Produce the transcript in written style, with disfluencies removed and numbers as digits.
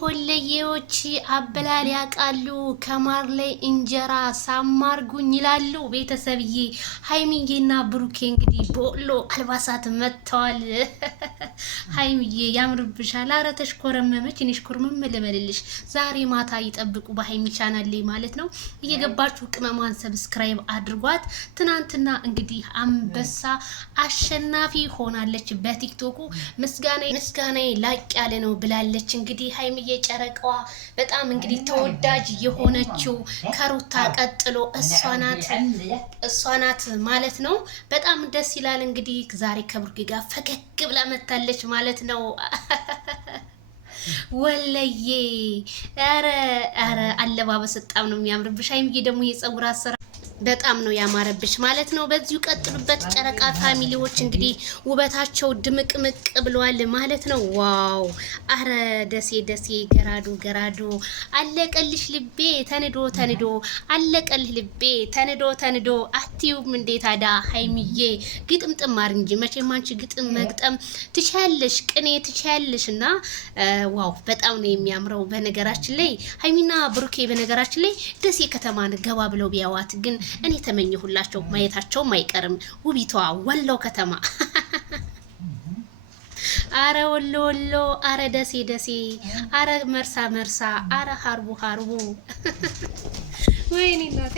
ሆለዬዎች አበላል ያቃሉ ከማር ላይ እንጀራ ሳማርጉኝ ይላሉ። ቤተሰብዬ ሃይሚዬና ብሩኬ እንግዲህ በወሎ አልባሳት መጥተዋል። ሃይሚዬ ያምርብሻል። ኧረ ተሽኮረመመች። እኔ ሽኮርመም ልበልልሽ። ዛሬ ማታ ይጠብቁ በሃይሚ ቻናል ላይ ማለት ነው። እየገባችሁ ቅመሟን ሰብስክራይብ አድርጓት። ትናንትና እንግዲህ አንበሳ አሸናፊ ሆናለች። በቲክቶኩ ምስጋና ላቅ ያለ ነው ብላለች። እንግዲህ ሃይሚዬ ጨረቃዋ በጣም እንግዲህ ተወዳጅ የሆነችው ከሩታ ቀጥሎ እሷ ናት ማለት ነው። በጣም ደስ ይላል። እንግዲህ ዛሬ ከብሩኬ ጋር ፈገግ ብላ መታለች ማለት ነው። ወለዬ ኧረ አለባበስ በጣም ነው የሚያምርብሽ። ሃይሚዬ ደግሞ የፀጉር አሰራር በጣም ነው ያማረብሽ ማለት ነው። በዚሁ ቀጥሉበት ጨረቃ ፋሚሊዎች። እንግዲህ ውበታቸው ድምቅምቅ ብለዋል ማለት ነው። ዋው አረ ደሴ ገራዶ አለቀልሽ ልቤ ተንዶ አለቀልህ ልቤ ተንዶ አትዩም እንዴ ታዲያ ሃይሚዬ ግጥም ጥማር እንጂ መቼም አንቺ ግጥም መግጠም ትችያለሽ፣ ቅኔ ትችያለሽ። እና ዋው በጣም ነው የሚያምረው። በነገራችን ላይ ሃይሚና ብሩኬ በነገራችን ላይ ደሴ ከተማን ገባ ብለው ቢያዋት ግን እኔ ተመኘሁላቸው ማየታቸው አይቀርም። ውቢቷ ወሎ ከተማ አረ ወሎ አረ ደሴ አረ መርሳ አረ ሀርቡ ወይኔ እናቴ